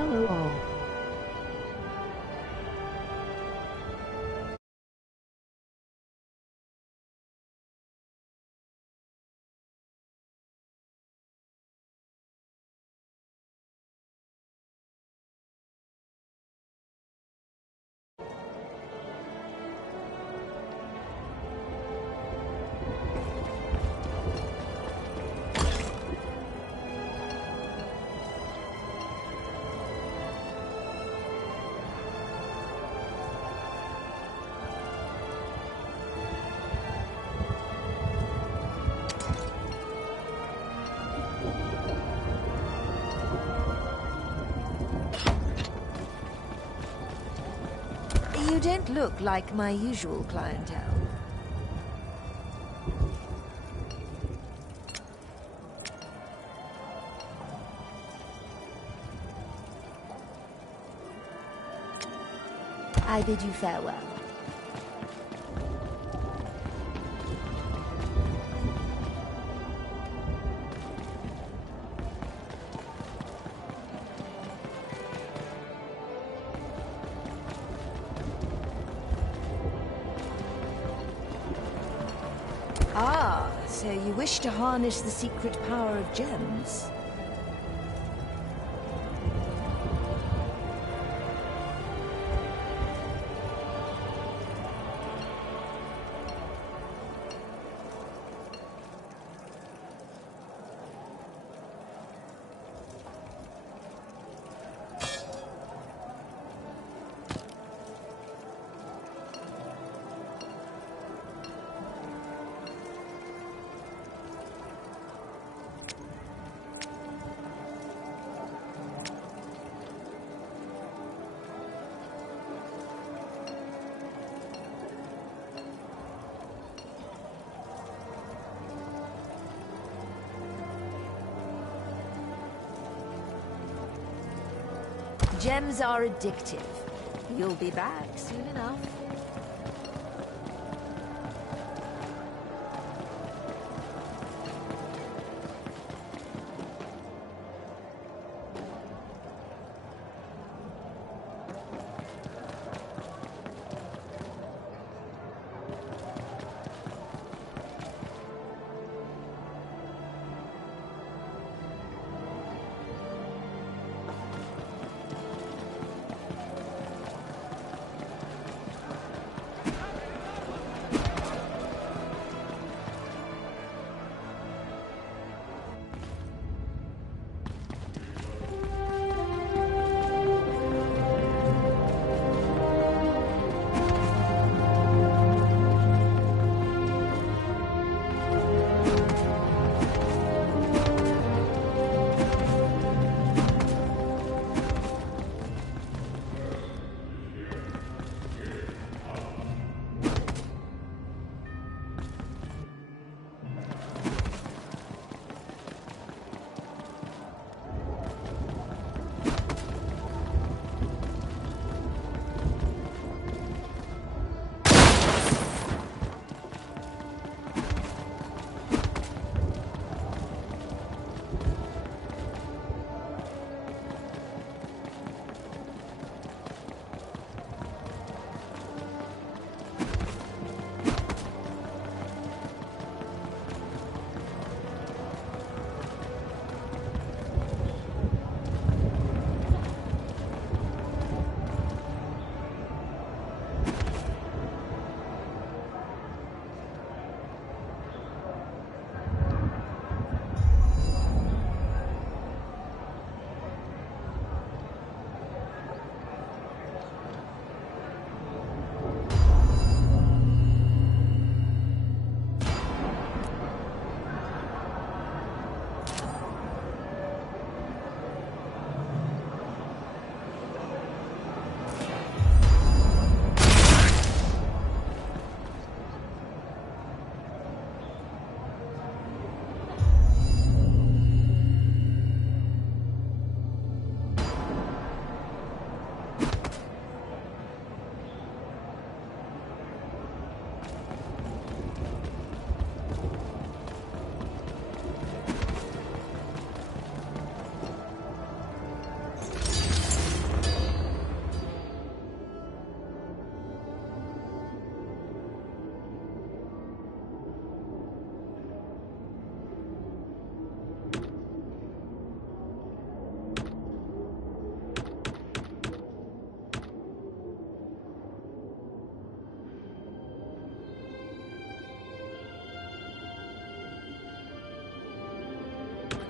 Hello all. You don't look like my usual clientele. I bid you farewell. Ah, so you wish to harness the secret power of gems? Gems are addictive. You'll be back soon enough.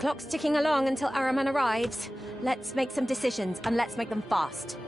clock's ticking along until Araman arrives. Let's make some decisions, and let's make them fast.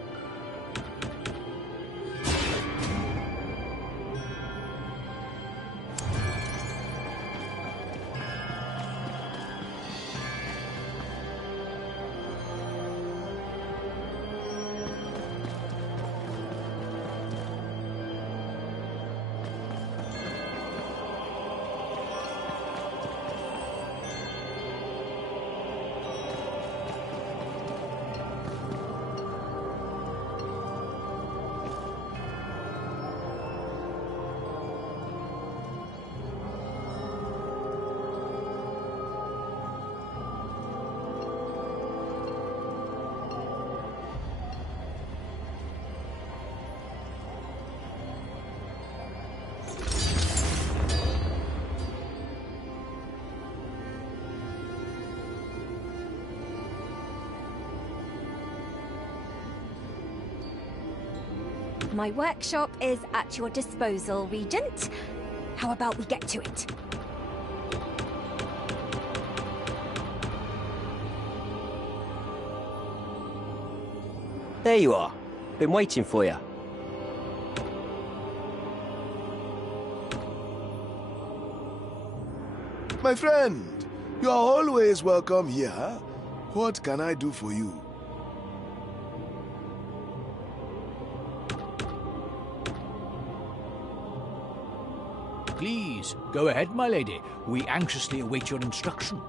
My workshop is at your disposal, Regent. How about we get to it? There you are. Been waiting for you. My friend, you are always welcome here. What can I do for you? Please, go ahead, my lady. We anxiously await your instruction.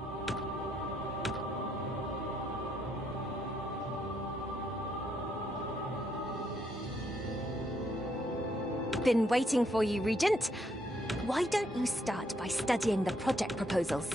Been waiting for you, Regent. Why don't you start by studying the project proposals?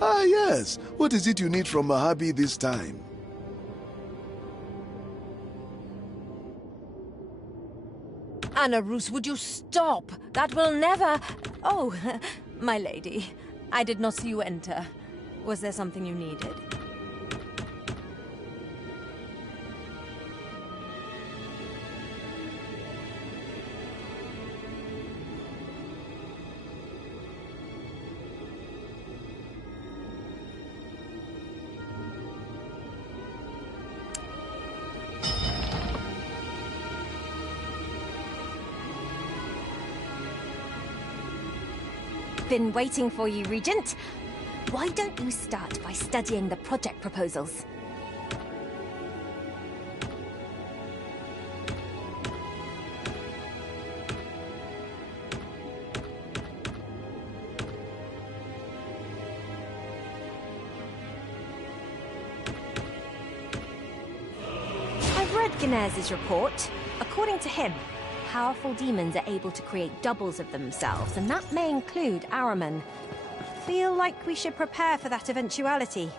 Ah, yes. What is it you need from Mojave this time? Anna Roos, would you stop? That will never... Oh, my lady. I did not see you enter. Was there something you needed? Been waiting for you, Regent. Why don't you start by studying the project proposals? I've read Gnez's report. According to him, powerful demons are able to create doubles of themselves, and that may include Araman. Feel like we should prepare for that eventuality.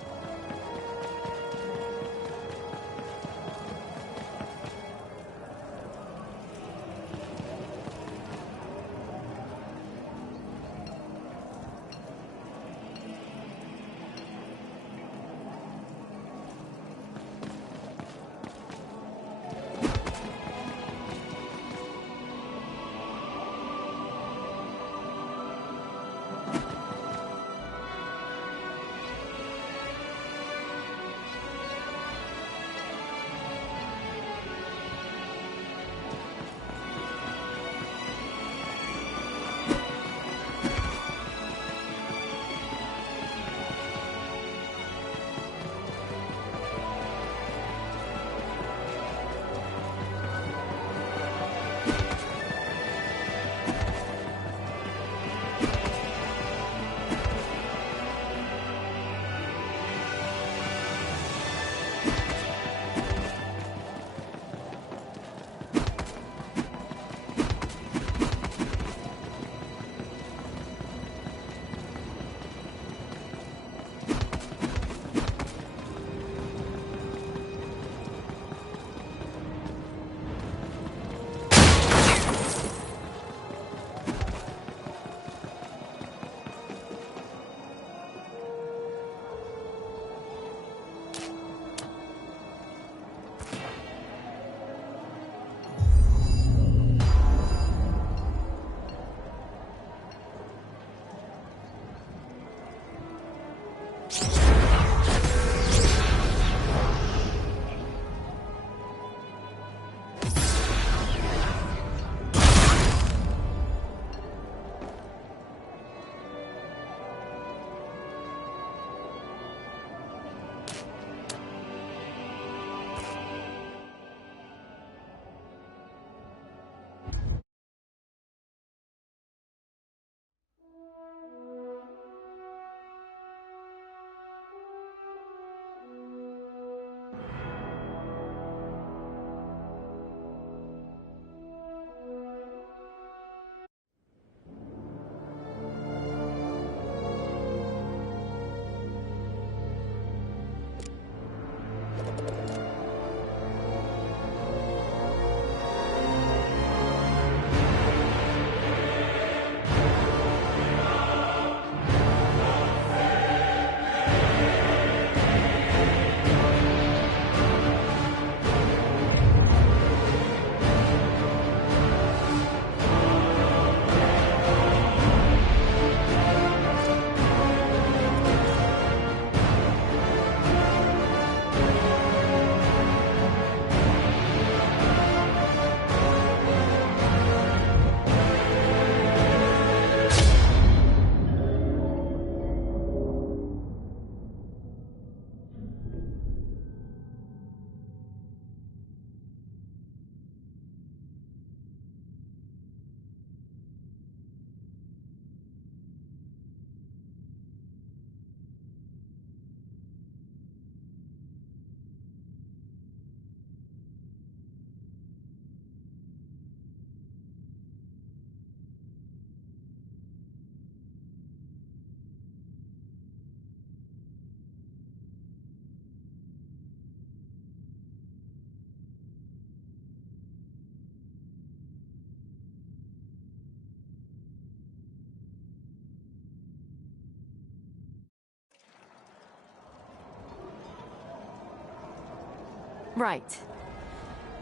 Right.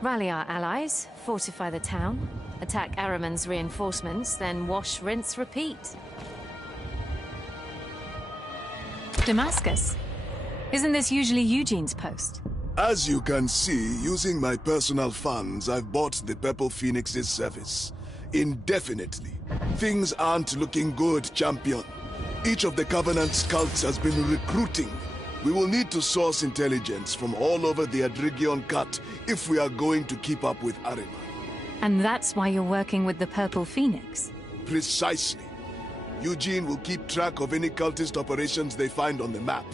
Rally our allies, fortify the town, attack Ahriman's reinforcements, then wash, rinse, repeat. Damascus. Isn't this usually Eugene's post? As you can see, using my personal funds, I've bought the Purple Phoenix's service. Indefinitely. Things aren't looking good, champion. Each of the Covenant's cults has been recruiting. We will need to source intelligence from all over the Adrigion Cut if we are going to keep up with Ahriman. And that's why you're working with the Purple Phoenix? Precisely. Eugene will keep track of any cultist operations they find on the map.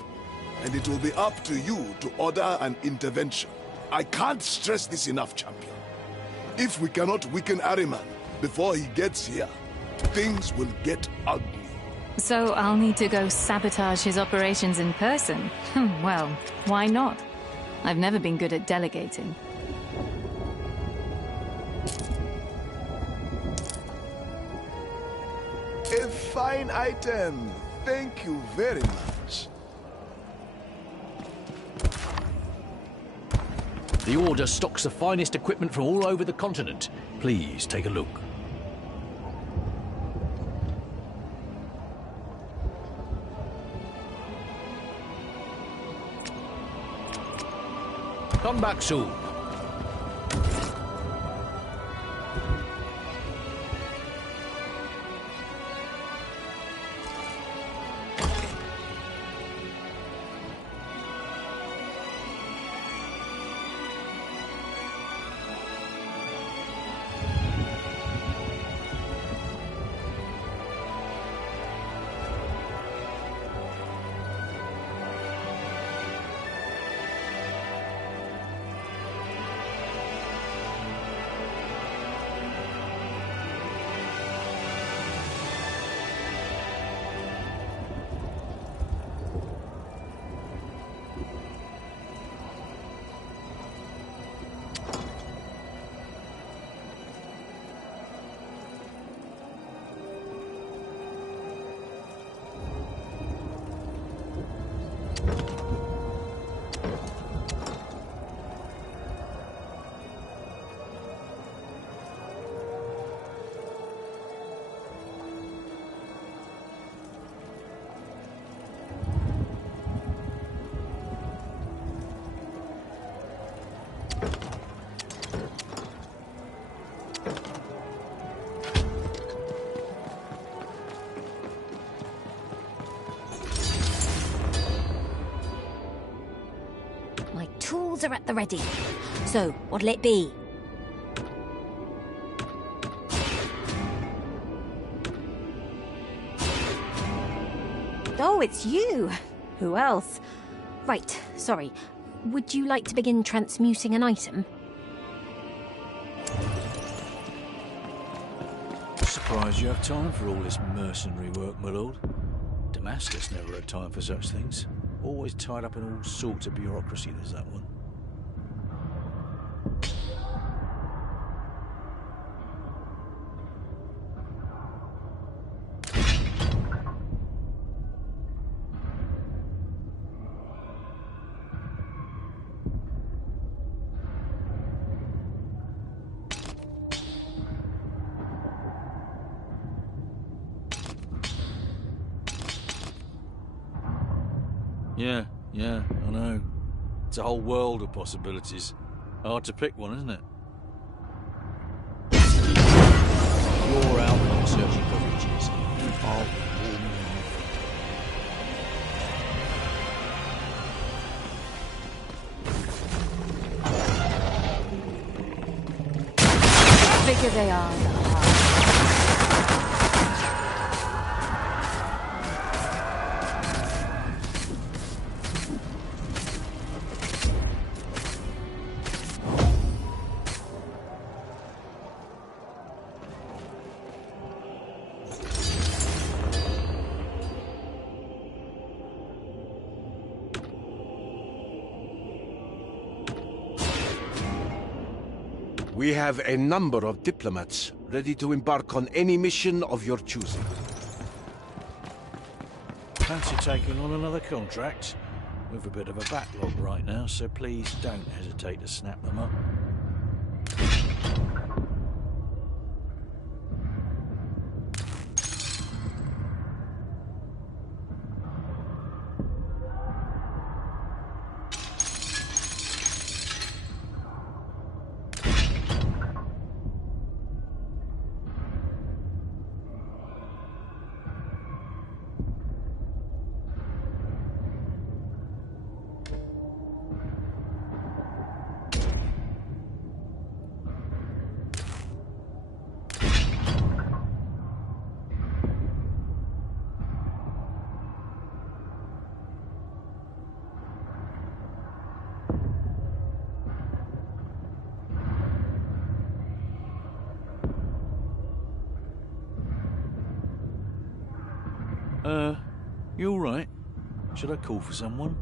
And it will be up to you to order an intervention. I can't stress this enough, champion. If we cannot weaken Ahriman before he gets here, things will get ugly. So I'll need to go sabotage his operations in person? Well, why not? I've never been good at delegating. A fine item. Thank you very much. The Order stocks the finest equipment from all over the continent. Please take a look. Come back soon. tools are at the ready. So, what'll it be? Oh, it's you! Who else? Right, sorry. Would you like to begin transmuting an item? Surprised you have time for all this mercenary work, my lord. Damascus never had time for such things. Always tied up in all sorts of bureaucracy, there's that one. Yeah, I know. It's a whole world of possibilities. Hard to pick one, isn't it? You're out there searching for riches. I'll warn The bigger they are, the harder. We have a number of diplomats ready to embark on any mission of your choosing. Fancy taking on another contract? We've a bit of a backlog right now, so please don't hesitate to snap them up. You alright? Should I call for someone?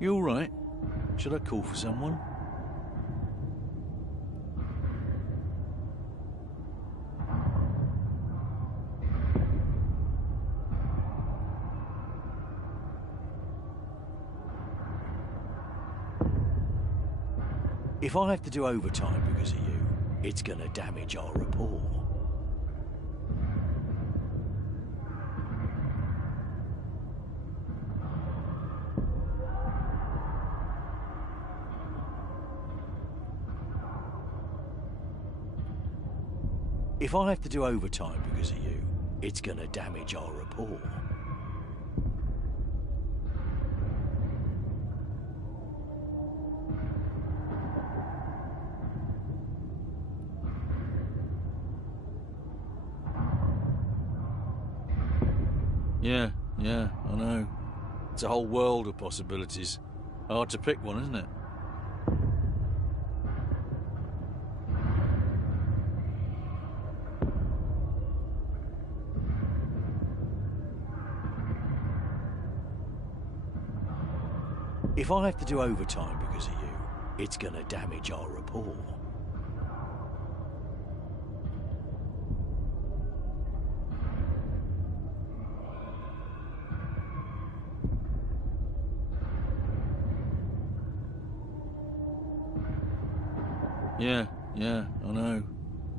You alright? Should I call for someone? If I have to do overtime because of you, it's gonna damage our rapport. If I have to do overtime because of you, it's gonna damage our rapport. Yeah, I know. It's a whole world of possibilities. Hard to pick one, isn't it? If I have to do overtime because of you, it's gonna damage our rapport. Yeah, I know.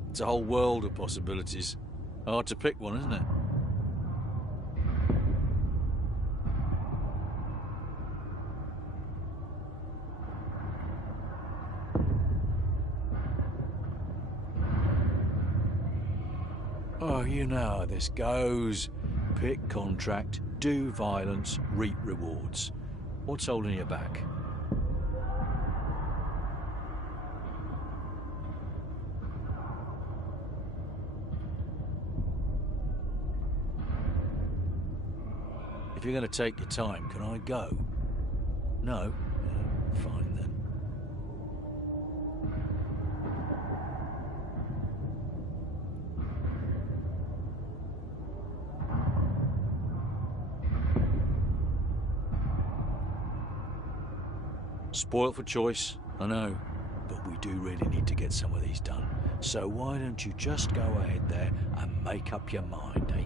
It's a whole world of possibilities. Hard to pick one, isn't it? Oh, you know how this goes. Pick contract, do violence, reap rewards. What's holding you back? If you're going to take your time, can I go? No? Fine then. Spoilt for choice, I know, but we do really need to get some of these done. So why don't you just go ahead there and make up your mind, eh?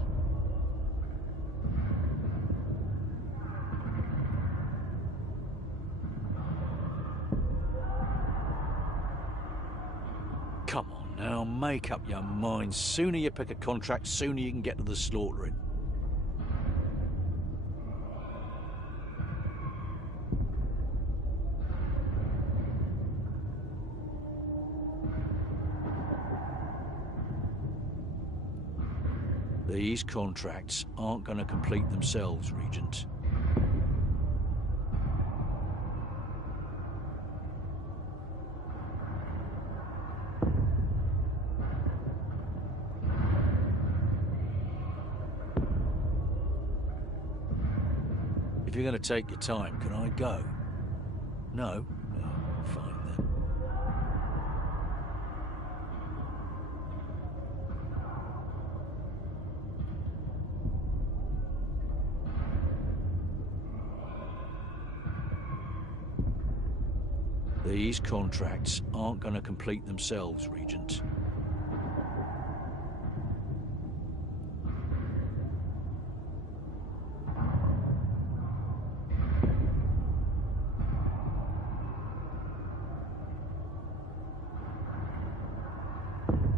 Come on now, make up your mind. Sooner you pick a contract, sooner you can get to the slaughtering. These contracts aren't going to complete themselves, Regent. If you're going to take your time, can I go? No? Fine then. These contracts aren't going to complete themselves, Regent.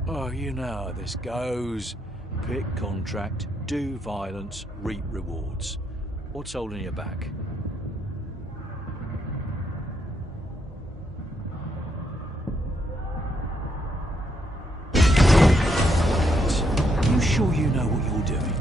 Oh, you know how this goes. Pick contract, do violence, reap rewards. What's holding you back? You sure you know what you're doing?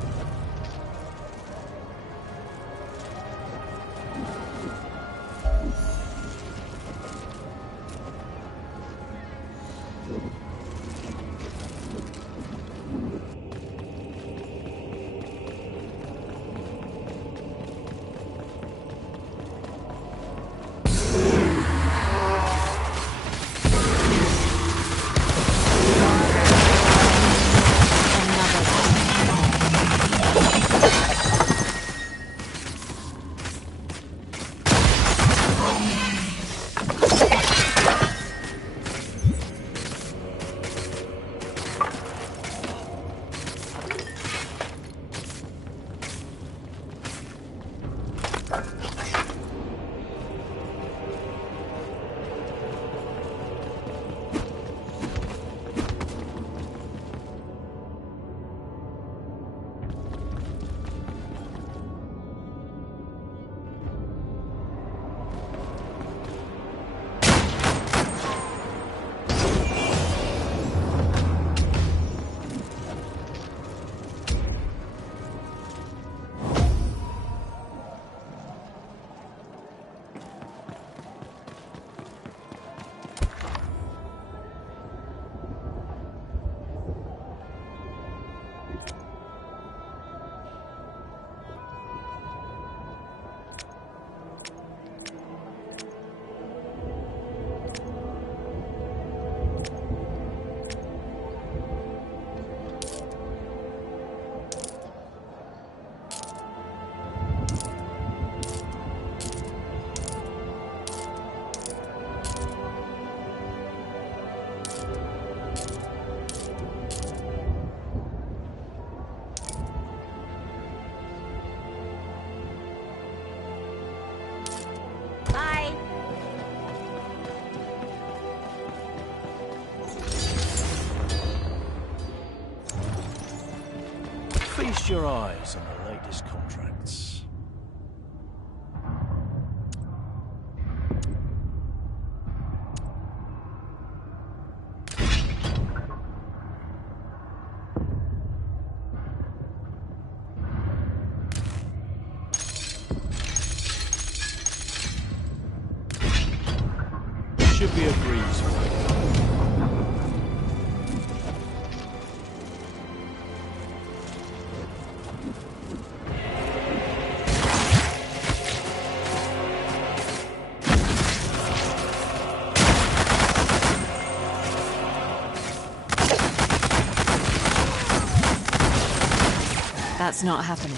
Feast your eyes on the latest contracts. Should be a breeze. That's not happening.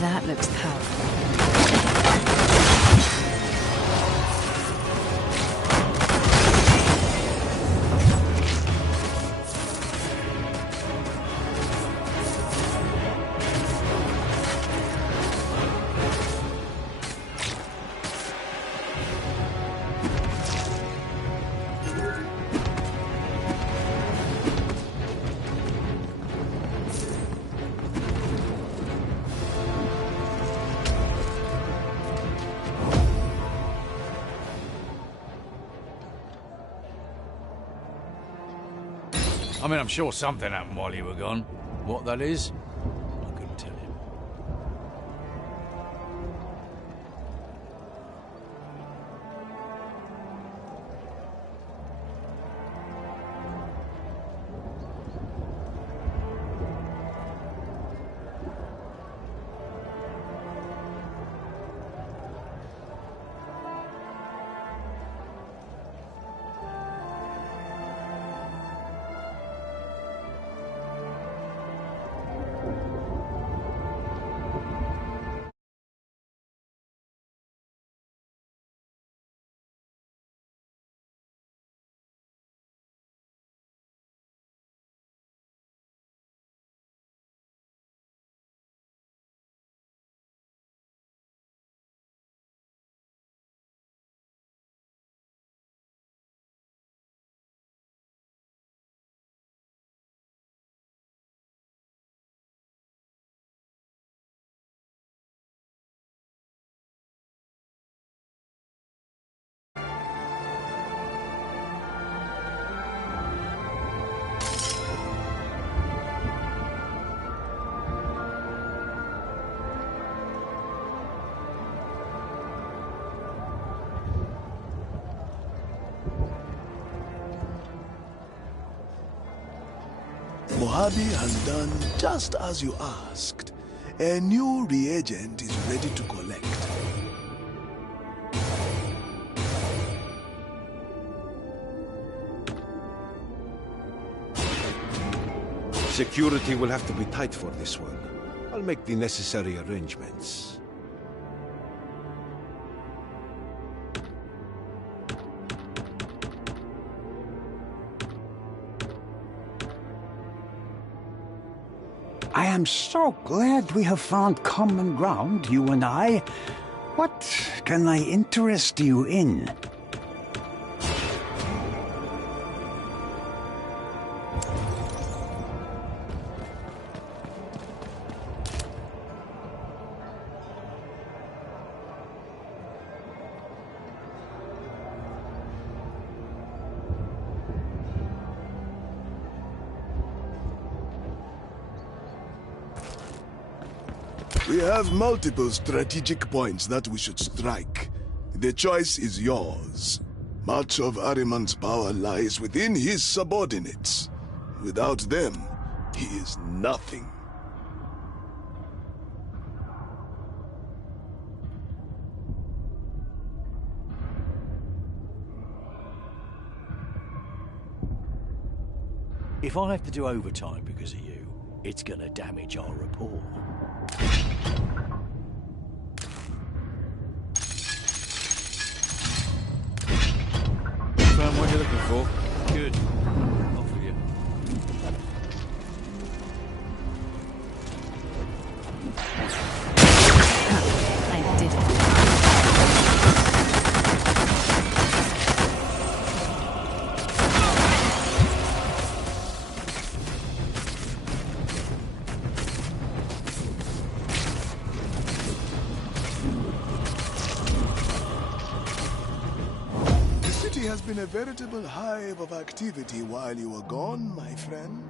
That looks powerful. I mean, I'm sure something happened while you were gone. What that is, I couldn't tell you. Mojave has done just as you asked. A new reagent is ready to collect. Security will have to be tight for this one. I'll make the necessary arrangements. I am so glad we have found common ground, you and I. What can I interest you in? We have multiple strategic points that we should strike. The choice is yours. Much of Ahriman's power lies within his subordinates. Without them, he is nothing. If I have to do overtime because of you, it's gonna damage our rapport. Found what you're looking for. Good. Off with you. I did it. city has been a veritable hive of activity while you were gone, my friend.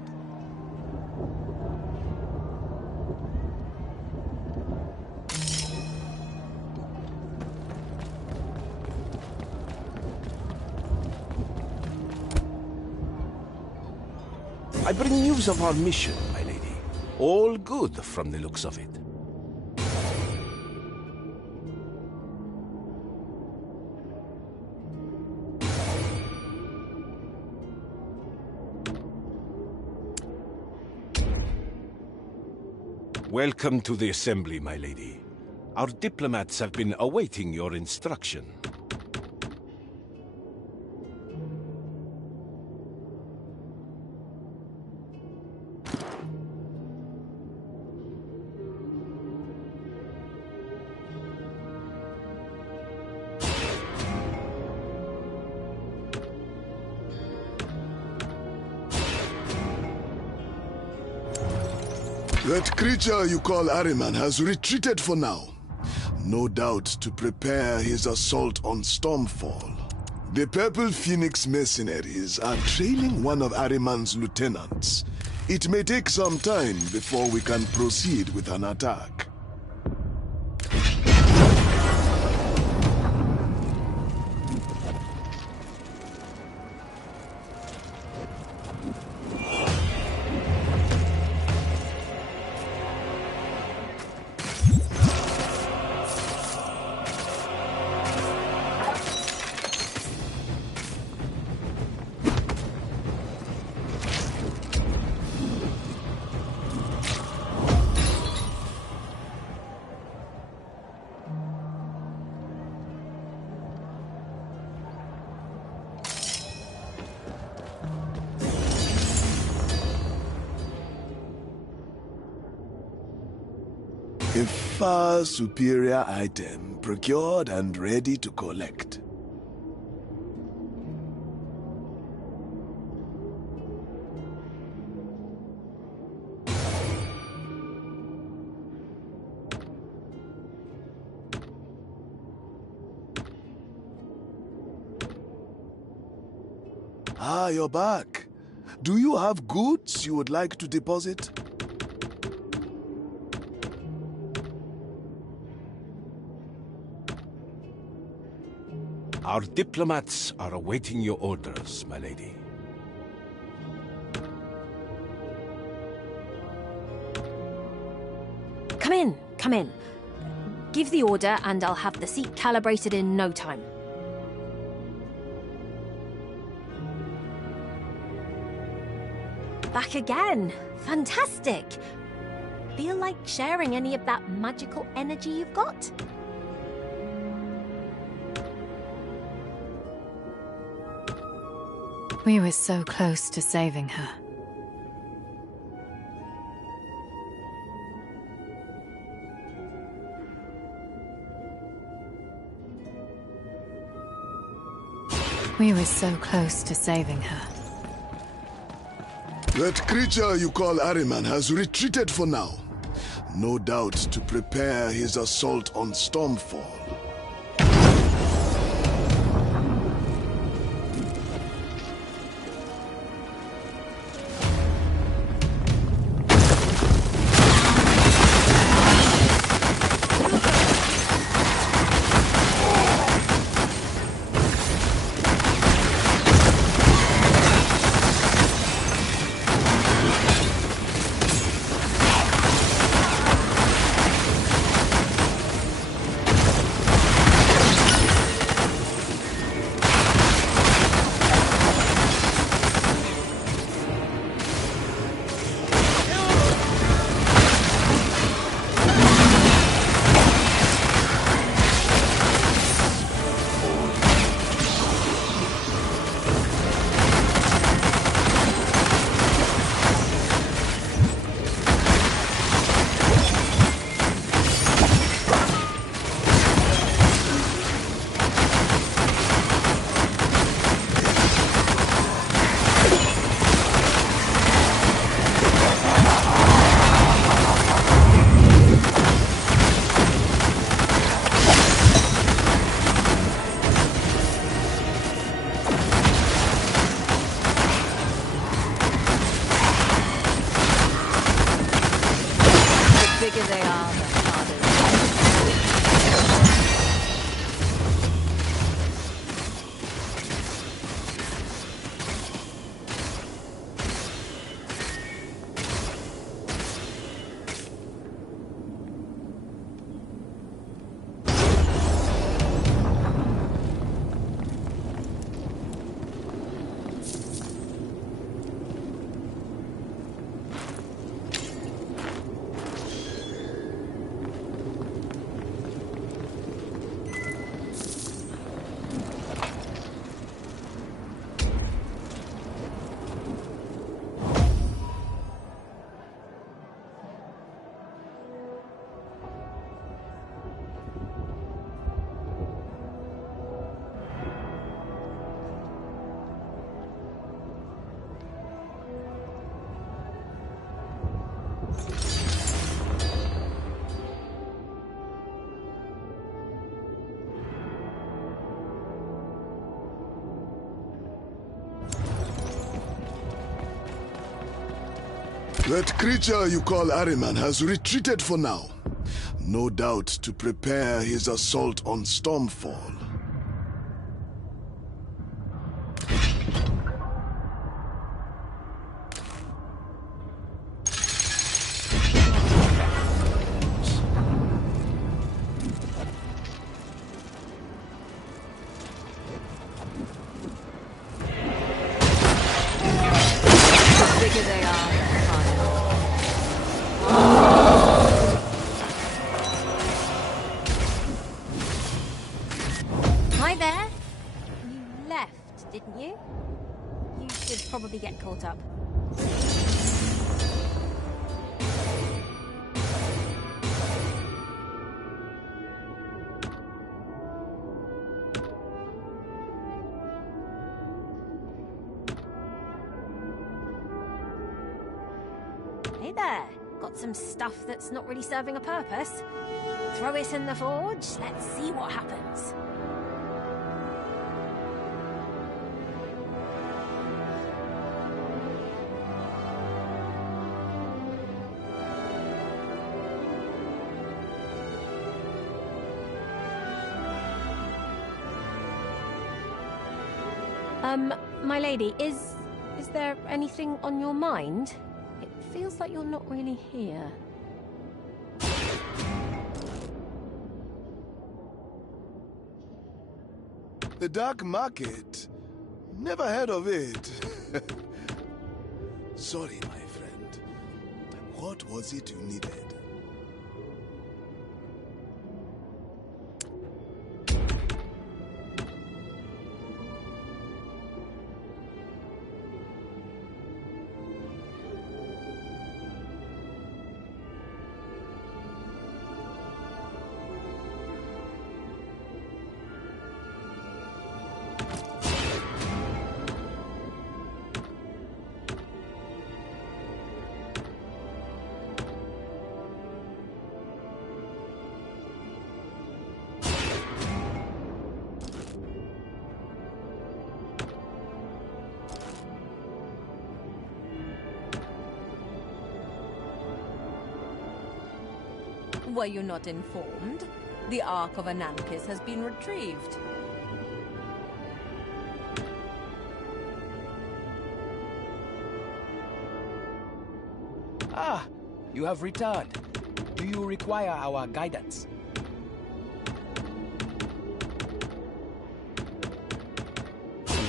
I bring news of our mission, my lady. All good from the looks of it. Welcome to the assembly, my lady. Our diplomats have been awaiting your instruction. That creature you call Ahriman has retreated for now. No doubt to prepare his assault on Stormfall. The Purple Phoenix mercenaries are trailing one of Ahriman's lieutenants. It may take some time before we can proceed with an attack. A far superior item, procured and ready to collect. Ah, you're back. Do you have goods you would like to deposit? Our diplomats are awaiting your orders, my lady. Come in, come in. Give the order and I'll have the seat calibrated in no time. Back again. Fantastic. Feel like sharing any of that magical energy you've got? We were so close to saving her. We were so close to saving her. That creature you call Ahriman has retreated for now. No doubt to prepare his assault on Stormfall. That creature you call Ahriman has retreated for now. No doubt to prepare his assault on Stormfall. Hi there. You left, didn't you? You should probably get caught up. Hey there. Got some stuff that's not really serving a purpose. Throw it in the forge. Let's see what happens. My lady, is there anything on your mind? It feels like you're not really here. The Dark Market? Never heard of it. Sorry, my friend. What was it you needed? Were you not informed? The Ark of Anankis has been retrieved. Ah, you have returned. Do you require our guidance?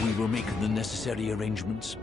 We will make the necessary arrangements.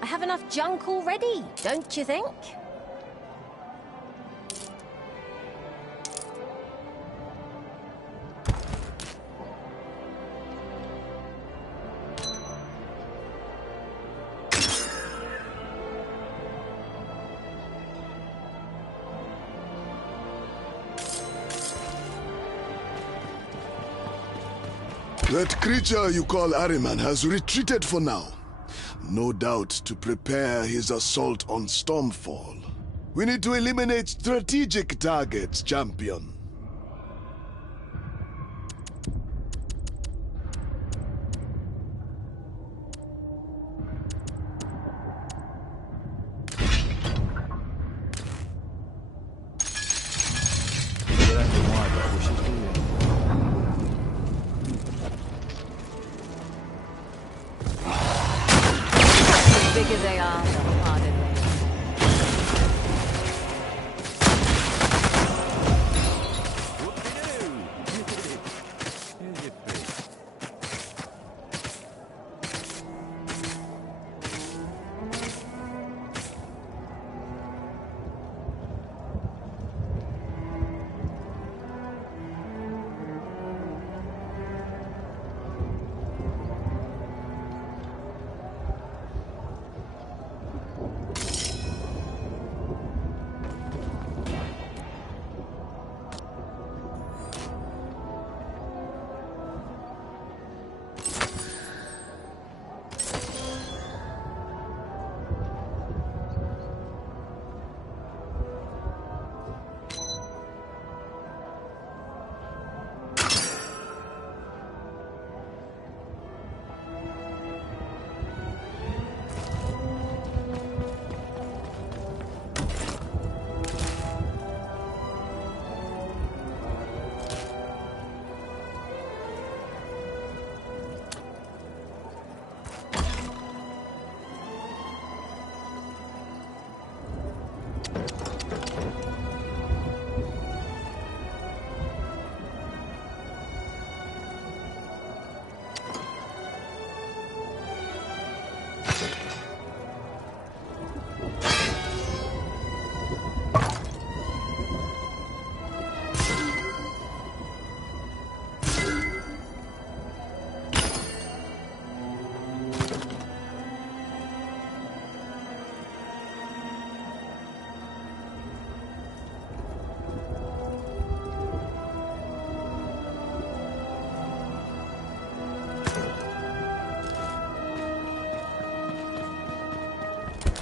I have enough junk already, don't you think? That creature you call Ahriman has retreated for now. No doubt to prepare his assault on Stormfall. We need to eliminate strategic targets, champion. The bigger they are, the harder they are.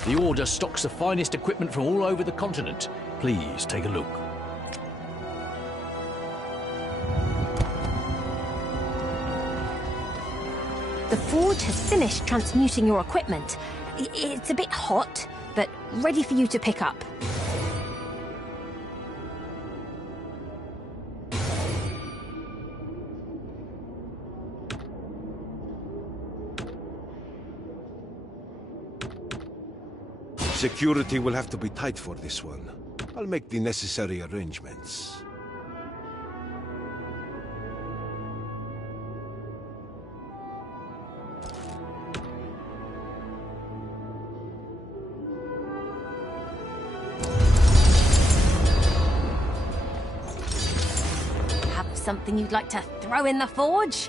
The Order stocks the finest equipment from all over the continent. Please take a look. The forge has finished transmuting your equipment. It's a bit hot, but ready for you to pick up. Security will have to be tight for this one. I'll make the necessary arrangements. Have something you'd like to throw in the forge?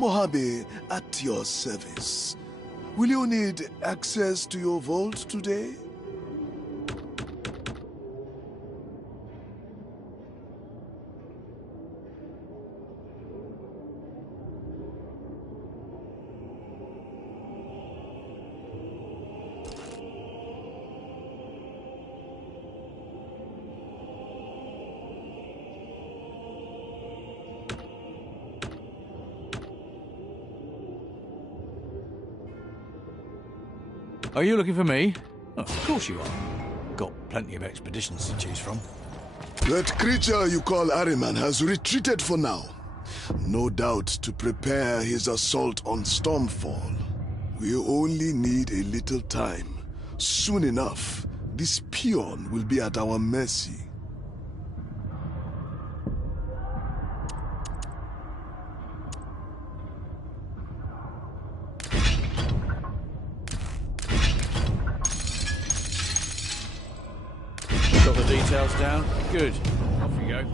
Mojave, at your service. Will you need access to your vault today? Are you looking for me? Oh, of course you are. Got plenty of expeditions to choose from. That creature you call Ahriman has retreated for now. No doubt to prepare his assault on Stormfall. We only need a little time. Soon enough, this peon will be at our mercy. Got the details down? Good. Off we go.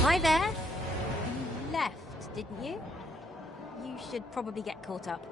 Hi there. You left, didn't you? You should probably get caught up.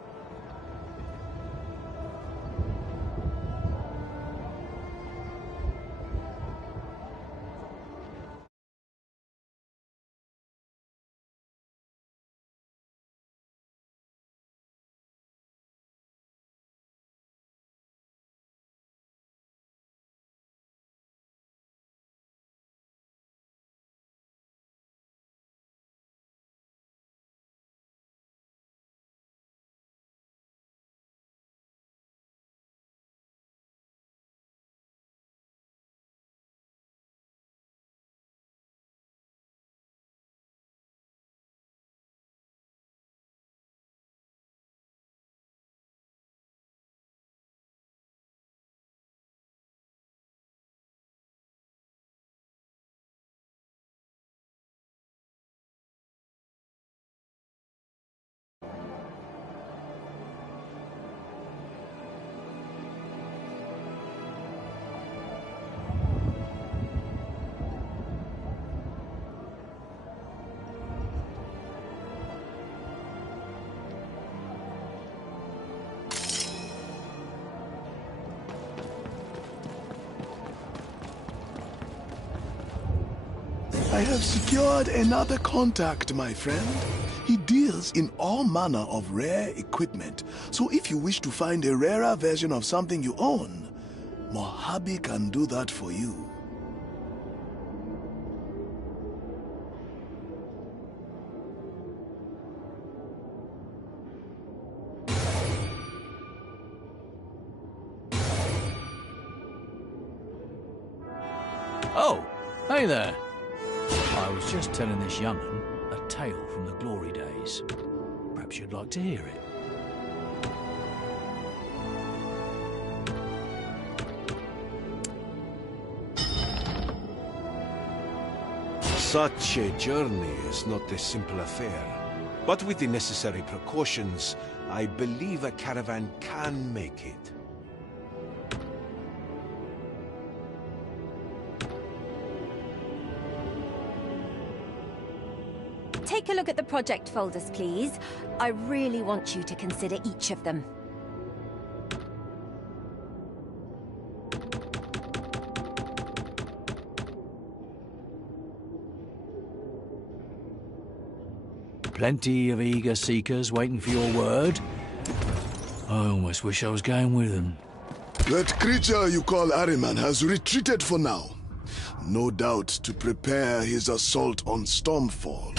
I have secured another contact, my friend. He deals in all manner of rare equipment. So if you wish to find a rarer version of something you own, Mojave can do that for you. Oh, hey there. I was just telling this young'un a tale from the glory days. Perhaps you'd like to hear it. Such a journey is not a simple affair. But with the necessary precautions, I believe a caravan can make it. Take a look at the project folders, please. I really want you to consider each of them. Plenty of eager seekers waiting for your word. I almost wish I was going with them. That creature you call Ahriman has retreated for now. No doubt to prepare his assault on Stormfall.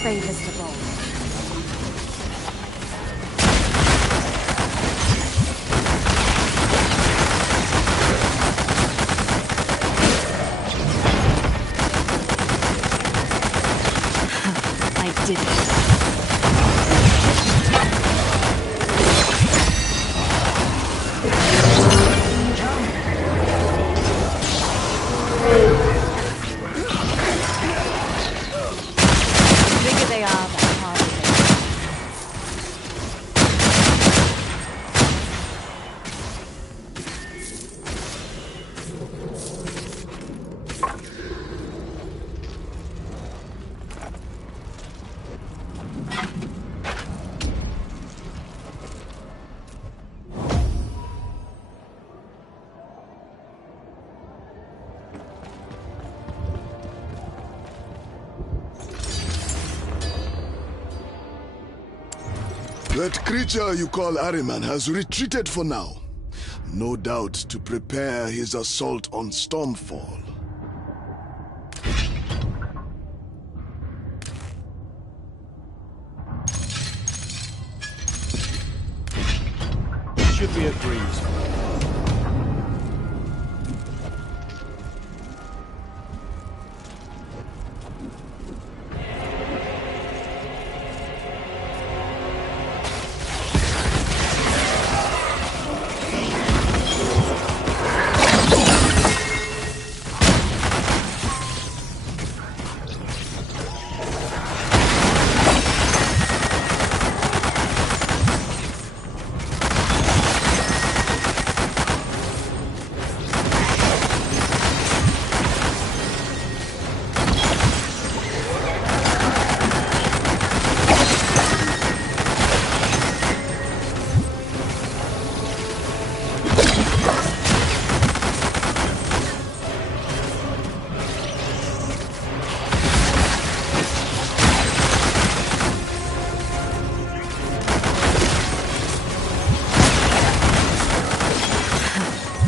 Favors to both. I did it. That creature you call Ahriman has retreated for now. No doubt to prepare his assault on Stormfall. Should be a breeze.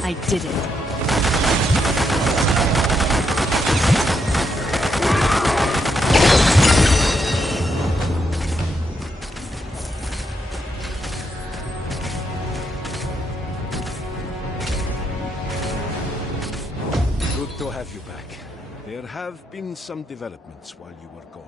I did it. to have you back. There have been some developments while you were gone.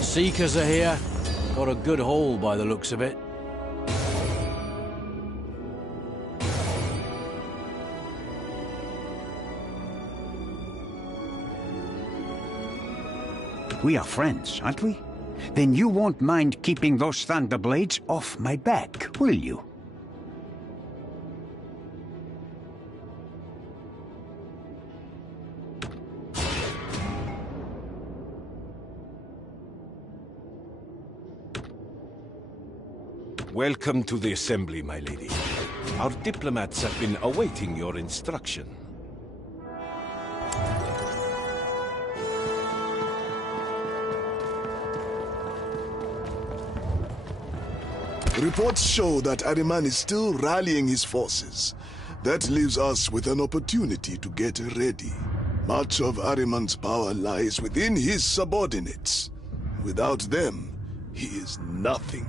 Seekers are here. Got a good haul by the looks of it. We are friends, aren't we? Then you won't mind keeping those Thunderblades off my back, will you? Welcome to the assembly, my lady. Our diplomats have been awaiting your instruction. Reports show that Ahriman is still rallying his forces. That leaves us with an opportunity to get ready. Much of Ahriman's power lies within his subordinates. Without them, he is nothing.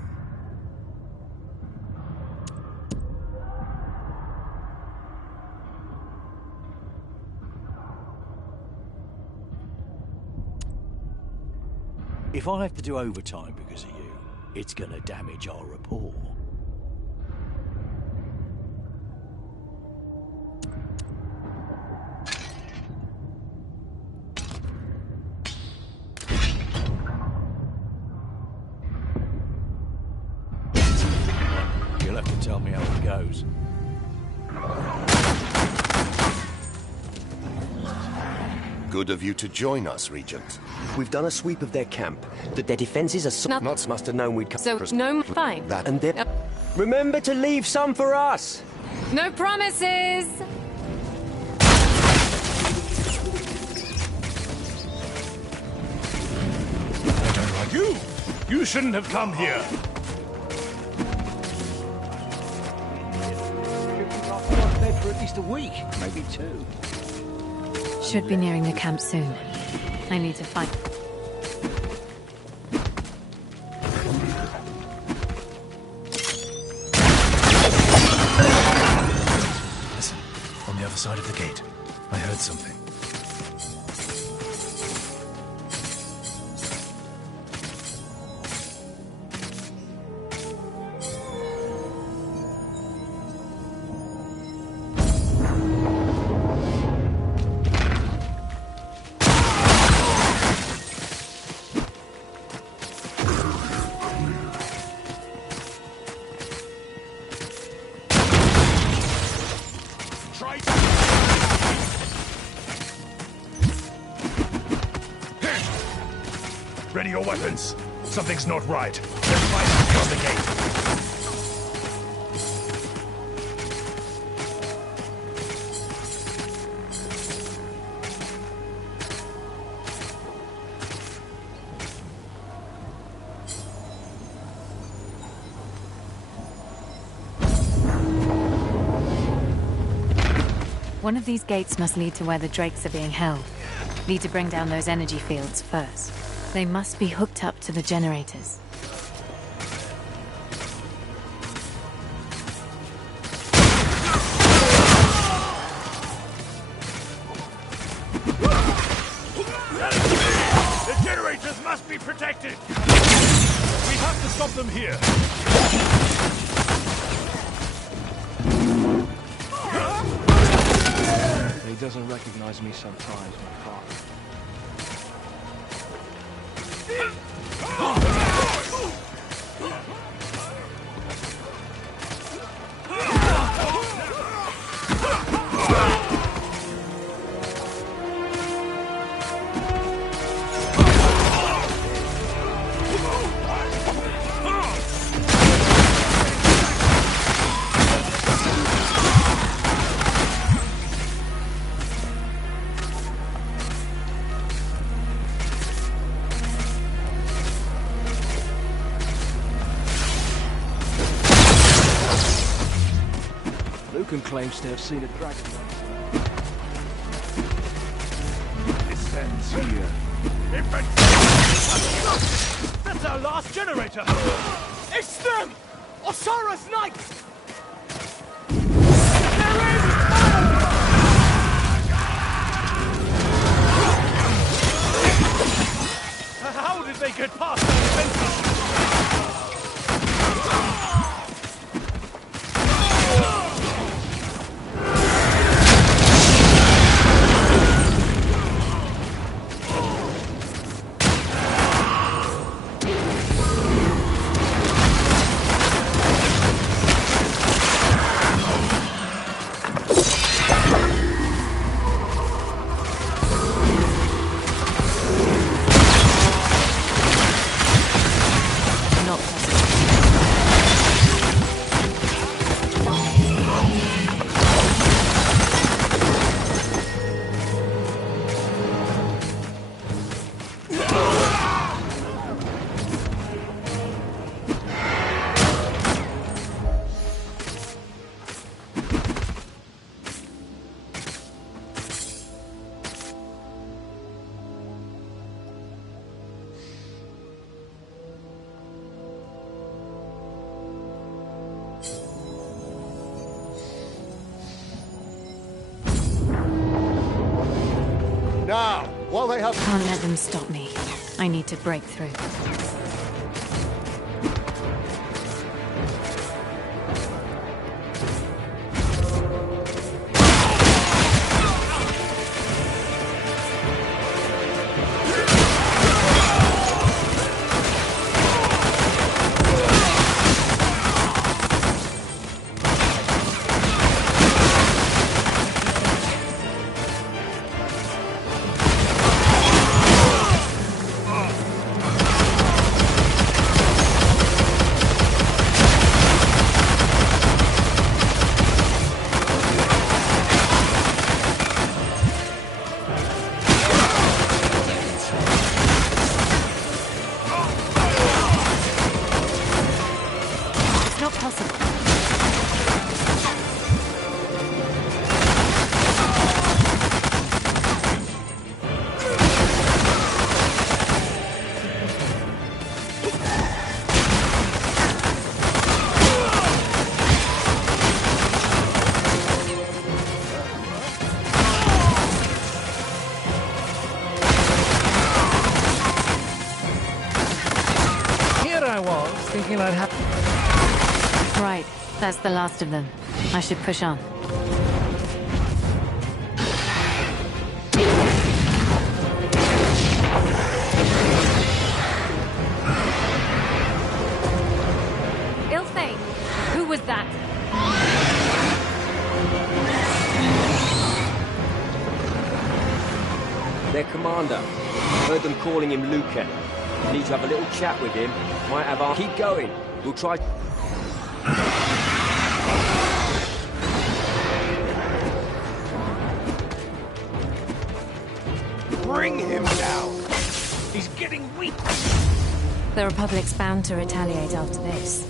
If I have to do overtime because of you, it's gonna damage our rapport. You'll have to tell me how it goes. Good of you to join us, Regent. We've done a sweep of their camp. That their defenses are so... Nuts must have known we'd come. So, no, fine. That And they're... Remember to leave some for us! No promises! I don't like you! You shouldn't have come here! Bed for at least a week, maybe 2. Should be nearing the camp soon. I need to find... Listen, on the other side of the gate, I heard something. Ready your weapons. Something's not right. There's fighting on the gate. One of these gates must lead to where the Drakes are being held. Need to bring down those energy fields first. They must be hooked up to the generators. The generators must be protected! We have to stop them here! He doesn't recognize me sometimes, my father. Lucan claims to have seen a dragon. This ends here. That's our last generator! It's them! Osiris Knights! How did they get past our defenses? Now, while they have... Can't let them stop me. I need to break through. Thinking I'd have... Right, that's the last of them. I should push on. Ilthane! Who was that? Their commander. Heard them calling him Lucan. Need to have a little chat with him. Might have our... Keep going. We'll try... Bring him down! He's getting weak! The Republic's bound to retaliate after this.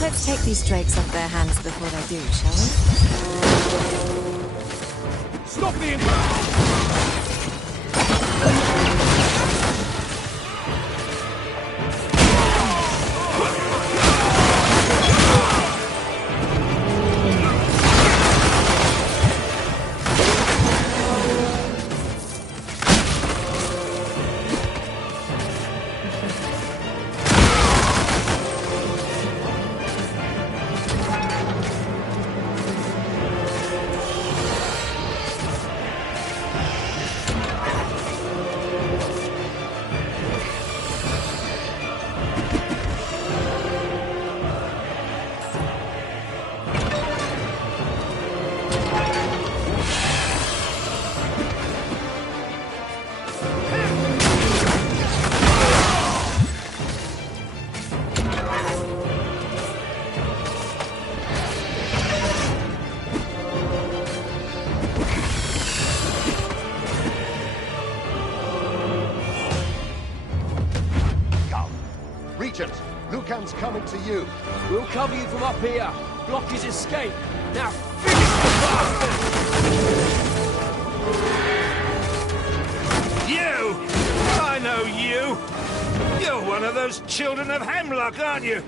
Let's take these drakes off their hands before they do, shall we? Stop the invasion! Lucan's coming to you. We'll cover you from up here. Block his escape. Now, finish You! I know you! You're one of those children of Hemlock, aren't you?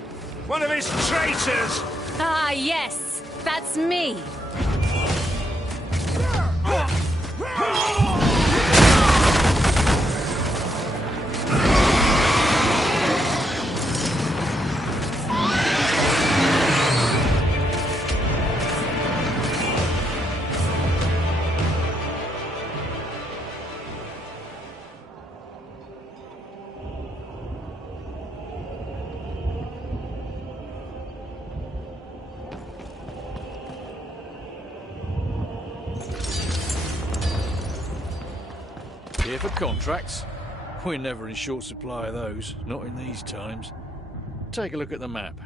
One of his traitors! Ah, yes! That's me! Here for contracts. We're never in short supply of those, not in these times. Take a look at the map.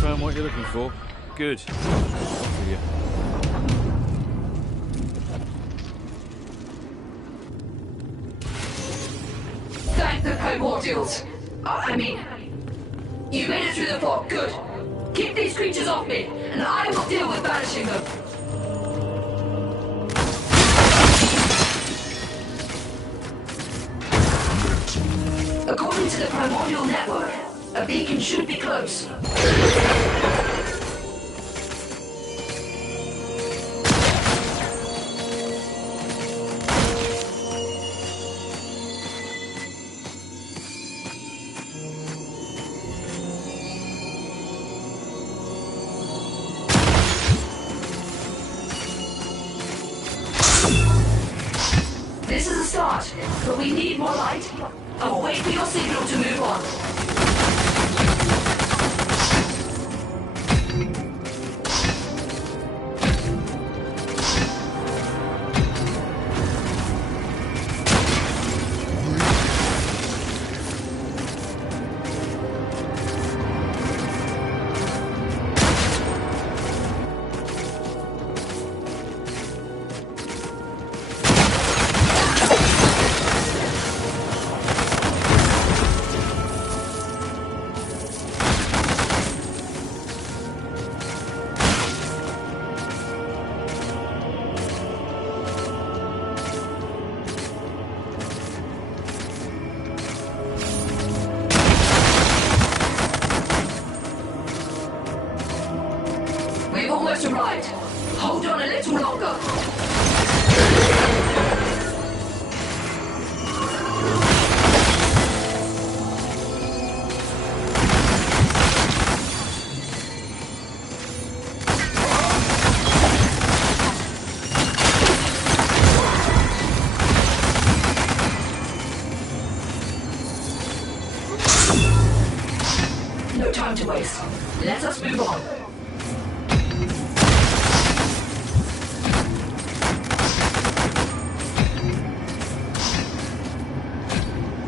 Found what you're looking for? Good. With you. Thank the Primordials. I mean, you made it through the fog. Good. Keep these creatures off me, and I will deal with banishing them. According to the Primordial Network, a beacon should be close. This is a start, but we need more light. I will wait for your signal to move on. We've almost arrived. Hold on a little longer. No time to waste. Let us move on.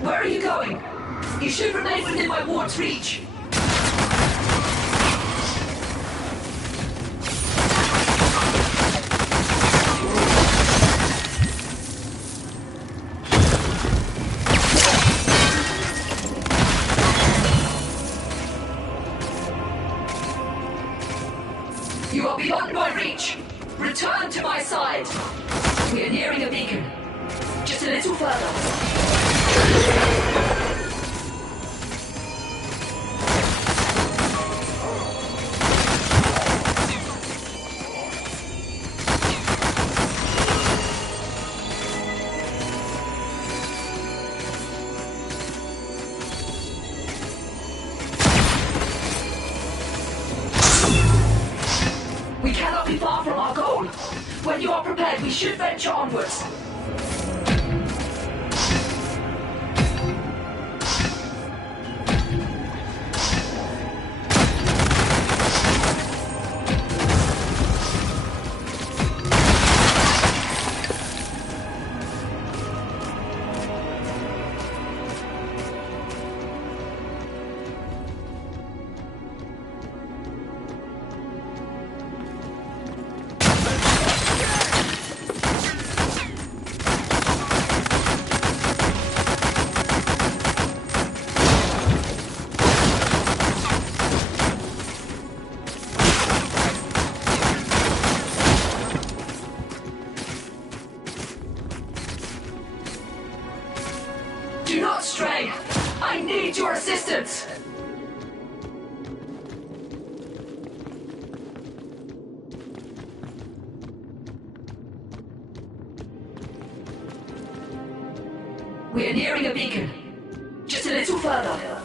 Where are you going? You should remain within my ward's reach. You are beyond my reach. Return to my side. We are nearing a beacon. Just a little further. We cannot be far from our goal. When you are prepared, we should venture onwards. Do not stray! I need your assistance! We are nearing a beacon. Just a little further.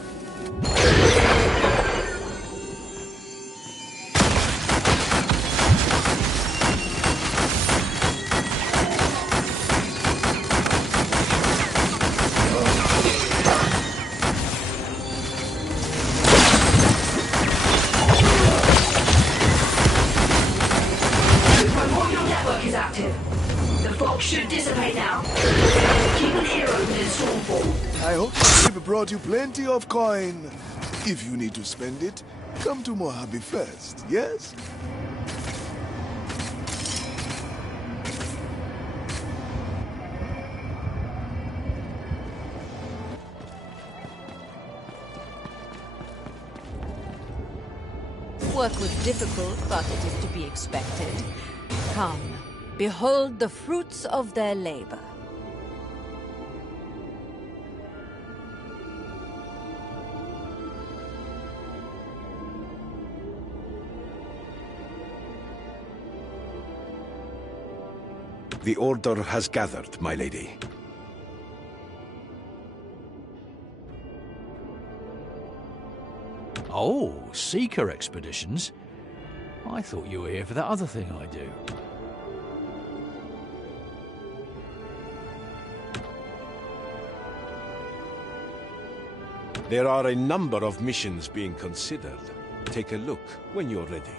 Brought you plenty of coin. If you need to spend it, come to Mojave first, yes? Work was difficult, but it is to be expected. Come, behold the fruits of their labor. The Order has gathered, my lady. Oh, Seeker expeditions? I thought you were here for that other thing I do. There are a number of missions being considered. Take a look when you're ready.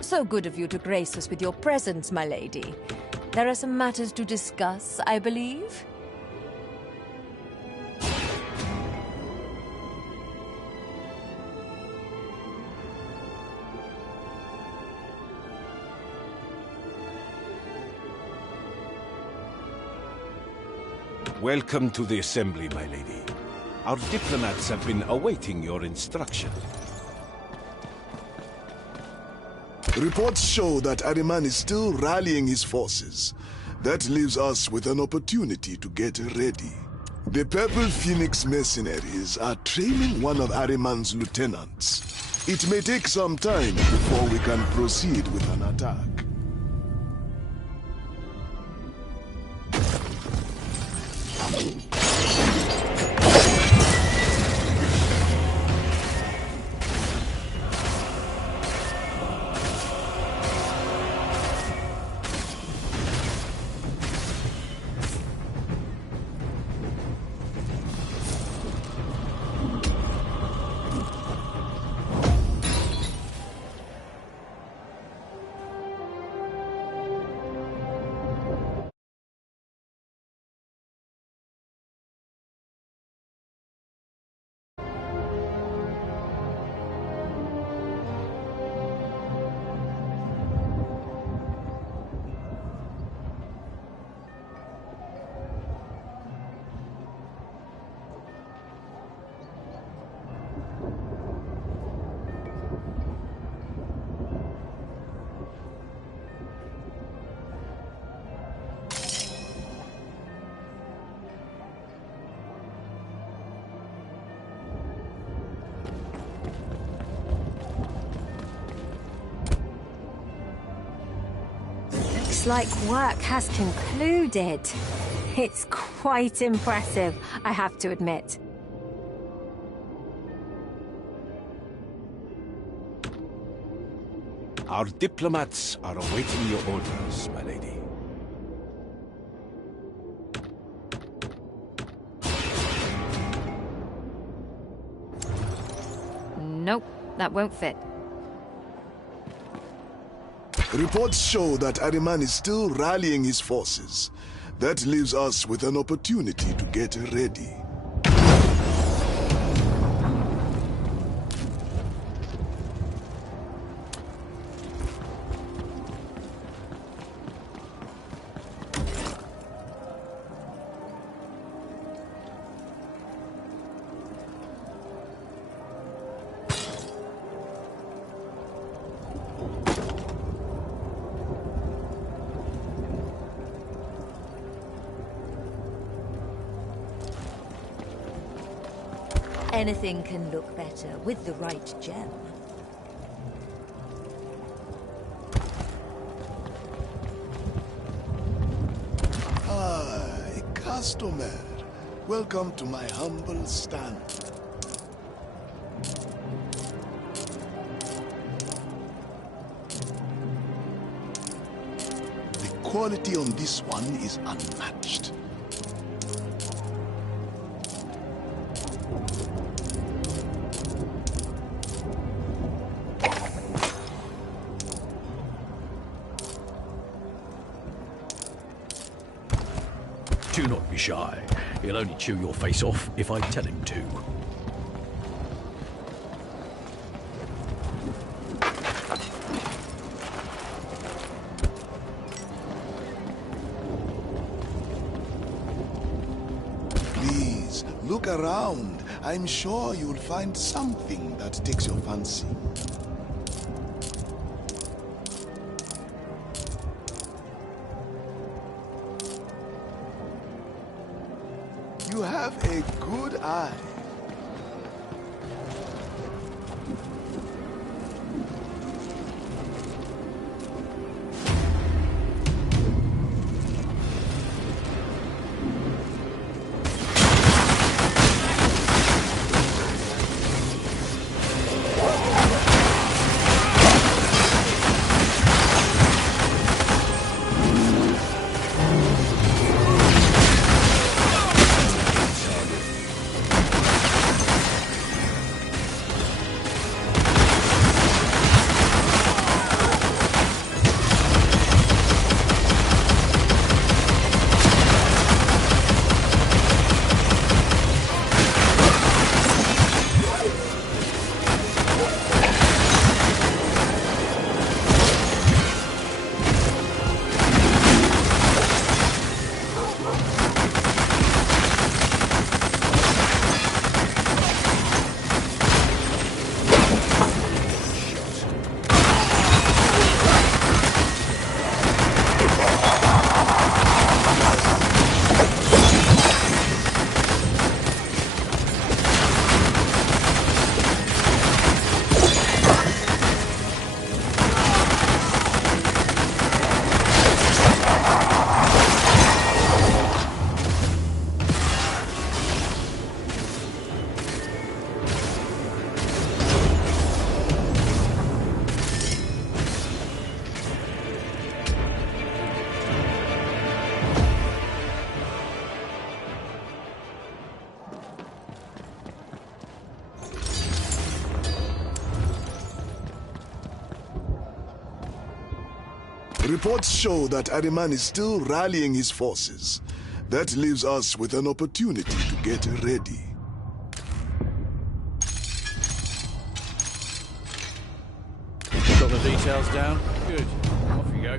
So good of you to grace us with your presence, my lady. There are some matters to discuss, I believe? Welcome to the Assembly, my lady. Our diplomats have been awaiting your instruction. Reports show that Ahriman is still rallying his forces. That leaves us with an opportunity to get ready. The Purple Phoenix mercenaries are training one of Ahriman's lieutenants. It may take some time before we can proceed with an attack. Looks like work has concluded. It's quite impressive, I have to admit. Our diplomats are awaiting your orders, my lady. Nope, that won't fit. Reports show that Ahriman is still rallying his forces. That leaves us with an opportunity to get ready. Anything can look better with the right gem. Hi, customer. Welcome to my humble stand. The quality on this one is unmatched. Do not be shy. He'll only chew your face off if I tell him to. Please, look around. I'm sure you'll find something that takes your fancy. You have a good eye. Reports show that Ahriman is still rallying his forces. That leaves us with an opportunity to get ready. Got the details down? Good. Off you go.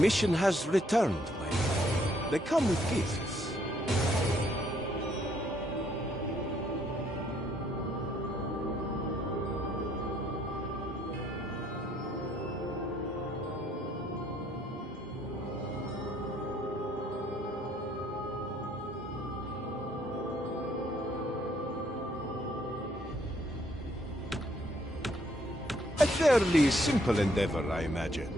mission has returned, my friend. They come with gifts. A fairly simple endeavor, I imagine.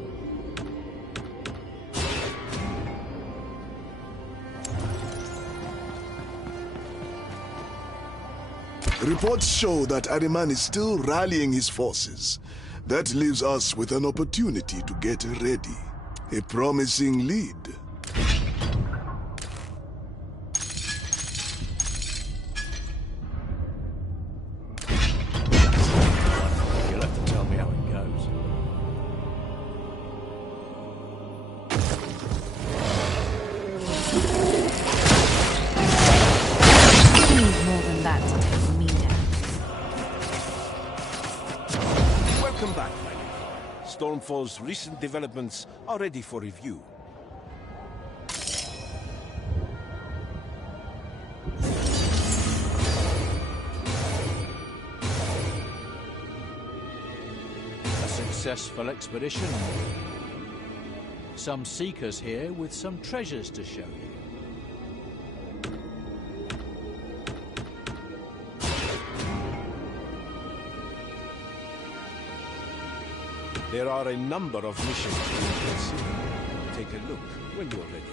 Reports show that Ahriman is still rallying his forces. That leaves us with an opportunity to get ready. A promising lead. You'll have to tell me how it goes. You need more than that to take me down. Welcome back, my lady. Stormfall's recent developments are ready for review. A successful expedition. Some seekers here with some treasures to show you. There are a number of missions to consider. Take a look when you're ready.